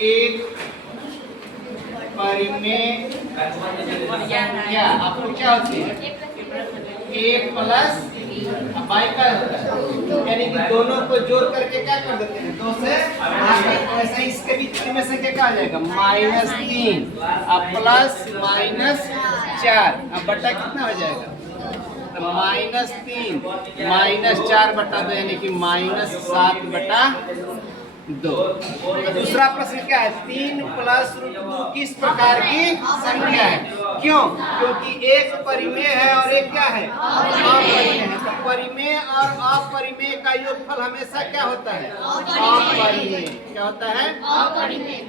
एक परिमेय संख्या आपको क्या होती है? a प्लस बाई का होता है, यानी कि दोनों को जोड़ करके क्या कर देते हैं? 2 से ऐसे इसके बीच में संख्या क्या आ जाएगा? -3 अब प्लस -4 अब बटा कितना हो जाएगा? -3 -4 बटा 2 यानी कि -7 बटा 2। दूसरा प्रश्न क्या है? 3 प्लस √2 किस प्रकार की संख्या है? क्यों? क्योंकि एक परिमेय है और एक क्या है? अपरिमेय है। तो परिमेय और अपरिमेय का योगफल हमेशा क्या होता है? अपरिमेय। क्या होता है? अपरिमेय।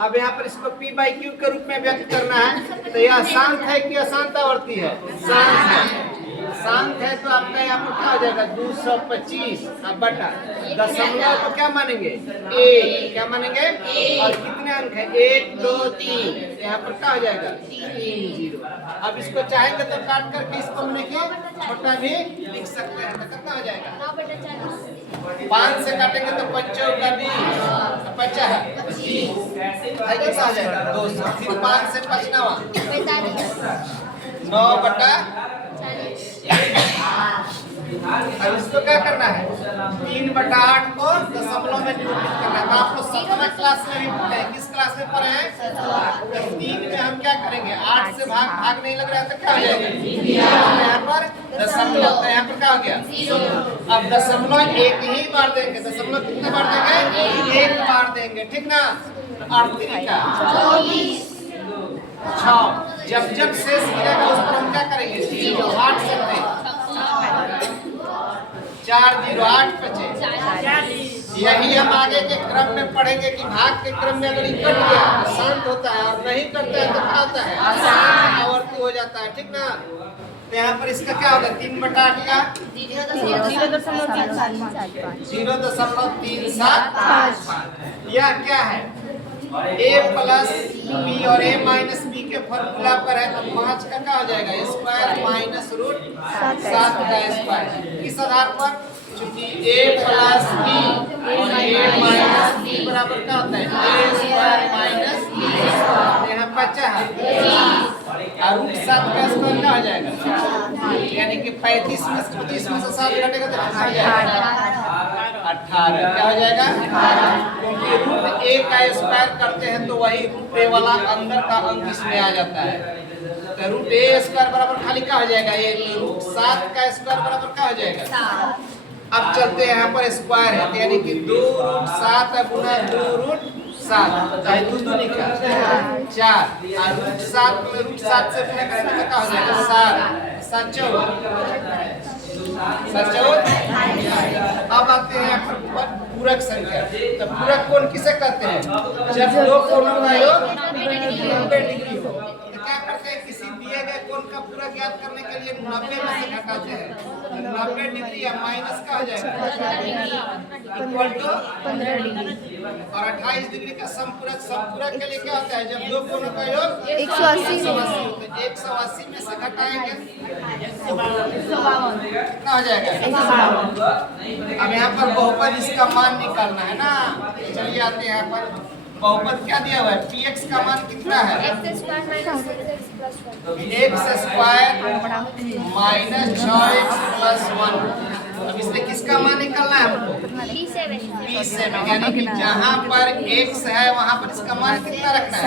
अब यहाँ पर इसको p/q के रूप में व्यक्त करना है, तो यह शांत है कि अशांतावर्ती है? शांत है। शांत है तो आपका यहाँ पर क्या हो जाएगा? 225 अब बटा दशमलव को क्या मानेंगे? एक। क्या मानेंगे? और कितने अंक है? 1 2 3, यहाँ पर क्या हो जाएगा? 3 0। अब इसको चाहेंगे तो काट करके इसको हमने क्या छोटा भी लिख सकते हैं, तो कितना हो जाएगा? 5 से काटेंगे तो 5 का 20 बचा है 25, कितना हो जाएगा? 200। फिर 5 से 5 9 बटा। अब इसको क्या करना है? 3/8 को दशमलव में निरूपित करना है। तो आप लोग 7वीं क्लास में भी पढ़े हैं। किस क्लास में पढ़े हैं? 3 में हम क्या करेंगे? 8 से भाग नहीं लग रहा है तो क्या हो जाएगा? यहाँ पर दशमलव, तो यहाँ पर क्या हो गया? अब दशमलव एक ही बार देंगे। दशमलव कितने बार देंगे? 1 बार देंगे, ठीक ना? 8 का 6। जब जब शेष मिलेगा उस पर हम क्या करेंगे? 0 8 से 4 0 8 बचे। यही हम आगे के क्रम में पढ़ेंगे कि भाग के क्रम में अगर कट गया शांत होता है और नहीं करता है तो क्या होता है? आवर्ती हो जाता है, ठीक ना? तो यहाँ पर इसका क्या होगा? 3/8 का 0.375। यह क्या है? a प्लस b और a माइनस b के फॉर्मूला पर है, तो 5 का क्या हो जाएगा? स्क्वायर माइनस √7 का स्क्वायर। किस आधार पर? क्योंकि a प्लस b और a माइनस b बराबर क्या होता है? a square minus b square. यहाँ बचा है और √7 का स्क्वायर क्या हो जाएगा? यानी कि 35 में से 7 घटेगा तो कितना हो जाएगा? 18। क्या हो जाएगा? क्योंकि √a का स्क्वायर करते हैं तो वही √a वाला अंदर का अंक इसमें आ जाता है। तो √a स्क्वायर बराबर खाली क्या हो जाएगा? ये √7 का स्क्वायर बराबर क्या हो जाएगा? अब चलते हैं यहाँ पर स्क्वायर है, तो यानी कि 2√7 गुना 2√7 चाहे 2 निकला 4 और √7 से गुना करेंगे तो क्या हो जाएगा? 7 7 अब आते हैं यहाँ पर पूरक संख्या। तो पूरक कोण किसे कहते हैं? जब दो कोणों का योग 90 डिग्री हो। तो क्या करते हैं? किसी दिए गए कोण का पूरक ज्ञात करने के लिए 90 में से घटाते हैं। 90 डिग्री या माइनस का हो जाएगा इक्वल टू 15 डिग्री। और 28 डिग्री का समपूरक। समपूरक के लिए क्या होता है? जब दो कोणों का योग 180 तो 180 में से घटाएंगे कितना हो जाएगा? अब यहाँ पर बहुपद इसका मान निकालना है ना। चलिए आते हैं यहाँ पर बहुपद क्या दिया हुआ है? px का मान कितना है? x square minus 6x plus 1। अब इसमें किसका मान निकालना है हमको? p7 यानी कि जहाँ पर x है वहाँ पर इसका मान कितना रखना है?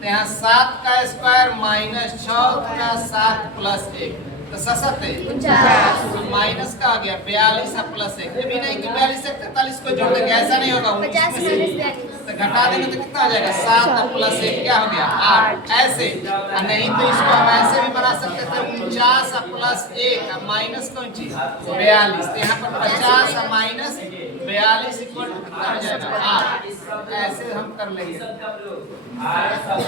तो यहाँ 7 का स्क्वायर माइनस 6 का 7 प्लस 1 तो 7 है माइनस का आ गया 42 प्लस 1। ये भी नहीं कि 42 से 43 को जोड़ देंगे, ऐसा नहीं होगा। 50 तो घटा देंगे तो कितना आ जाएगा? 7 प्लस 1 क्या हो गया? 8। ऐसे नहीं तो इसको हम ऐसे भी बना सकते थे 49 प्लस 1 माइनस कौन चीज? 42। तो यहाँ पर 50 माइनस 42 इक्वल टू कितना हो जाएगा? 8। ऐसे हम कर लेंगे।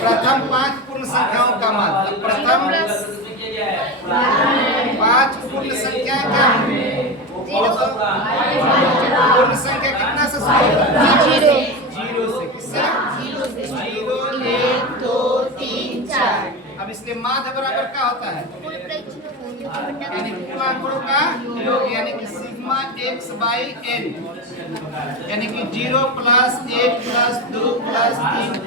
प्रथम 5 पूर्ण संख्याओं का मान। तो प्रथम 5 पूर्ण संख्या क्या है? पूर्ण संख्या कितना से शुरू होता है? 0 से। किससे? 0 1 2 3 4। अब इसके माध्य बराबर क्या होता है? यानी आंकड़ों का योग यानी कि सिग्मा x बाई n, यानी कि 0 प्लस 1 प्लस 2 प्लस 3